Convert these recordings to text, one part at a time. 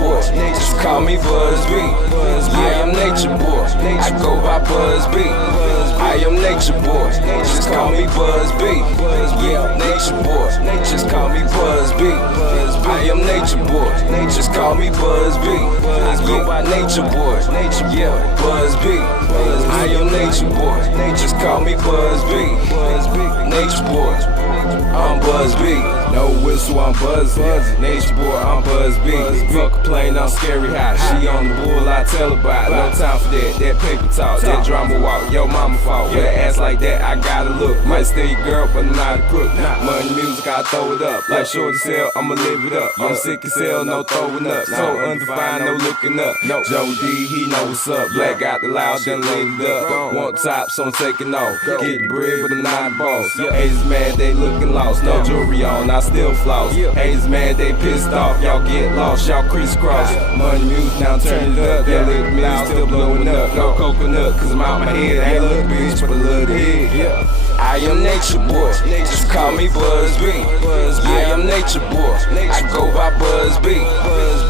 boy, just call me BUZZBEE. I am nature boy, I go by BUZZBEE. I am nature boy, just call me BUZZBEE. Yeah, nature boy, just call me BUZZBEE. I am nature boy, just call me BUZZBEE. I go by nature boy, yeah, BUZZBEE. I am nature boy, just call me BUZZBEE. Nature boy, I'm BUZZBEE. No whistle, I'm buzzing. Nature boy, I'm BUZZBEE. Fuck a plane, I'm scary hot. She on the bull, I tell about. No time for that paper talk, that drama walk. Yo, mama fault. With an ass like that, I gotta look. Might stay your girl, but I'm not a crook. Money music, I throw it up. Like short as hell, I'ma live it up. I'm sick as hell, no throwing up. So undefined, no looking up. Joe D, he know what's up. Black got the loud, done laid it up. Want top, so I'm taking off. Get the bread, but I'm not a boss. Haters mad, they looking lost. No jewelry on, I still floss. Haters mad, they pissed off. Y'all get lost, y'all crisscross. Money music, now turn it up. That little me still blowing up. No coconut, cause I'm out my head. I ain't a little bitch, but a little head. I am nature boy, just call me BUZZBEE. I am nature boy, I go by BUZZBEE.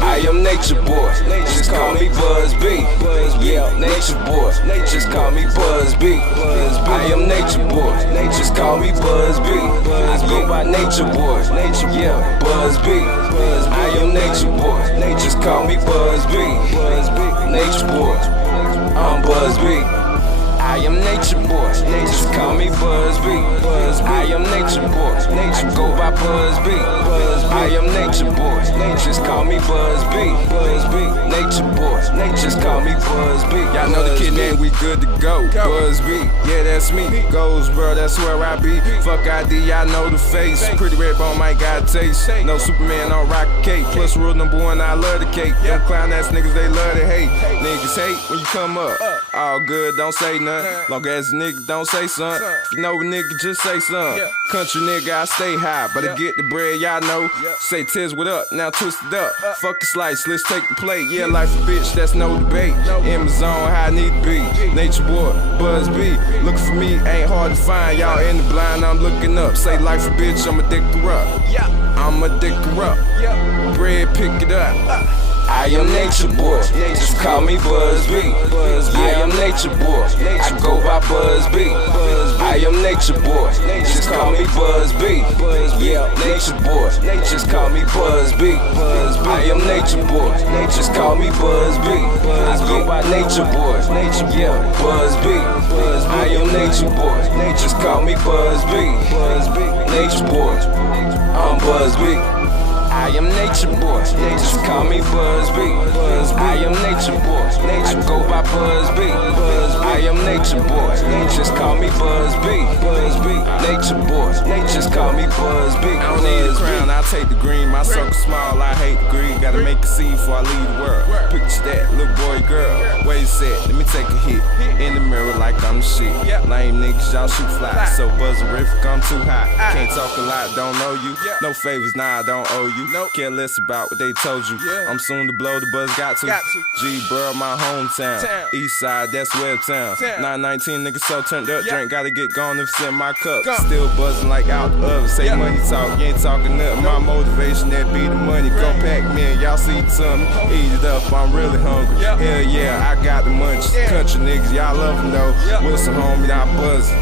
I am nature boy, just call me BUZZBEE. Yeah, nature boy, just call me BUZZBEE. I am nature boy, just call me BUZZBEE. I go by nature boy, yeah, BUZZBEE. I am nature boy, just call me BUZZBEE. Nature boy, I'm BUZZBEE. I am nature boy, just call me BUZZBEE. I am nature boy, I go by BUZZBEE. I am nature boy, just call me BUZZBEE. Nature boy, just call me BUZZBEE. Y'all know the kid name, we good to go. BUZZBEE, yeah, that's me. Goals, bro, that's where I be. Fuck ID, I know the face. Pretty red bone, might got a taste. No Superman on rocket cake. Plus rule number one, I love the cake. Them clown ass niggas, they love to hate. Niggas hate when you come up. All good, don't say nothing. Long as a nigga don't say something. If you know a nigga, just say something. Country nigga, I stay high, but I get the bread, y'all know. Say Tiz, what up? Now twist it up. Fuck a slice, let's take the plate. Yeah, life a bitch, that's no debate. In my zone, how I need to be. Nature boy, BUZZBEE. Looking for me, ain't hard to find. Y'all in the blind, I'm looking up. Say life a bitch, I'm a dick corrupt. I'm a dick corrupt. Bread, pick it up. I am nature boy, just call me BUZZBEE. I am nature boy, I go by BUZZBEE. I am nature boy, just call me BUZZBEE. Yeah, nature boy, just call me BUZZBEE. I am nature boy, just call me BUZZBEE. I go by nature boy, yeah, BUZZBEE. I am nature boy, just call me BUZZBEE. Nature boy, I'm BUZZBEE. I am nature boy, just call me BUZZBEE. I am nature boy, I go by BUZZBEE. I am nature boy, just call me BUZZBEE. Nature boy, just call me BUZZBEE. I don't need a crown, I take the green. My circle small, I hate the green. Gotta make a scene before I leave the world. Picture that, little boy, girl. Wait a sec, let me take a hit. In the mirror like I'm the shit. Lame niggas, y'all shoot fly. So buzzerific, I'm too hot. Can't talk a lot, don't know you. No favors, nah, I don't owe you. Care less about what they told you. I'm soon to blow, the buzz got to. G, bro, my hometown. East side, that's web town. 919 niggas so turned up. Drink, gotta get gone if it's in my cup. Still buzzing like out the oven. Say money talk, you ain't talking nothing. My motivation, that be the money. Go pack me, y'all see the tummy. Eat it up, I'm really hungry. Hell yeah, I got the munchies. Country niggas, y'all love them though. Wilson homie, I buzzing.